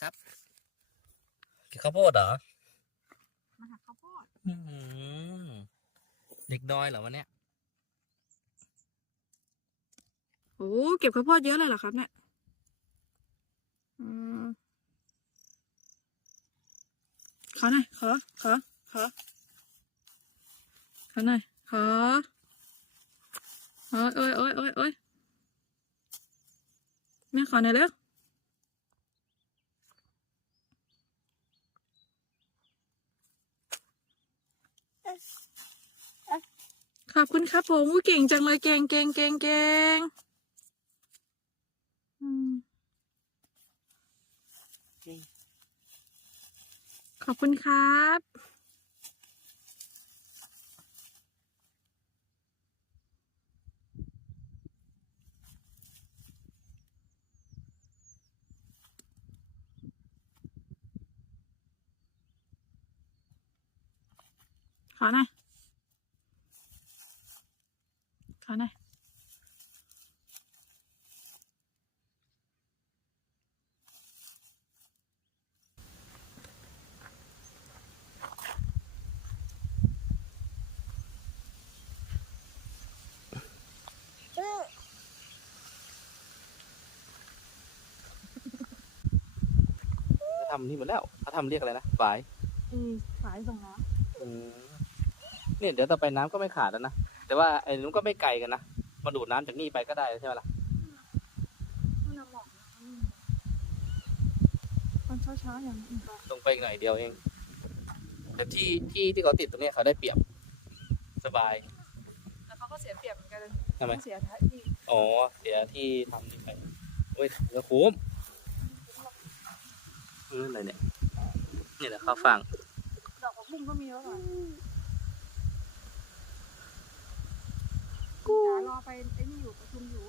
ครับเก็บข้าวโพดเหรอมาหักข้าวโพดอืมเด็กดอยเหรอวันเนี้ยโอ้เก็บข้าวโพดเยอะเลยเหรอครับ เนี่ยอืมขอหน่อยขอขอขอขอหน่อยขอโอ้ยโอ้ยโอ้ยโอ้ยโอ้ยแม่ขอหน่อยเร็ว ขอบคุณครับผมอู้เก่งจังเลยเก่งเก่งเก่งเก่งขอบคุณครับ ขอหน่อย ขอหน่อยเขาทำนี่หมดแล้วเขาทำเรียกอะไรนะฝายอืมขายส่งน้อืม เนี่ยเดี๋ยวต่อไปน้ำก็ไม่ขาดแล้วนะ แต่ว่าไอ้นู้นก็ไม่ไกลกันนะ มาดูดน้ำจากนี่ไปก็ได้ใช่ไหมล่ะำมันหมอกตอนเช้าๆอย่างนี้ตรงไปอีกหน่อยเดียวเอง แต่ที่ที่ที่เขาติดตรงเนี้ยเขาได้เปรียบสบาย แล้วเขาก็เสียเปรียบเหมือนกันทำไมเขาเสียท้ายที่ อ๋อ เสียที่ทำนี่ไปเฮ้ยเดี๋ยวคุ้มเอออะไรเนี่ย นี่แหละข้าวฟ่างดอกผักบุ้งก็มีแล้วค่ะ ไปไอ้นี่อยู่ประชุมอยู่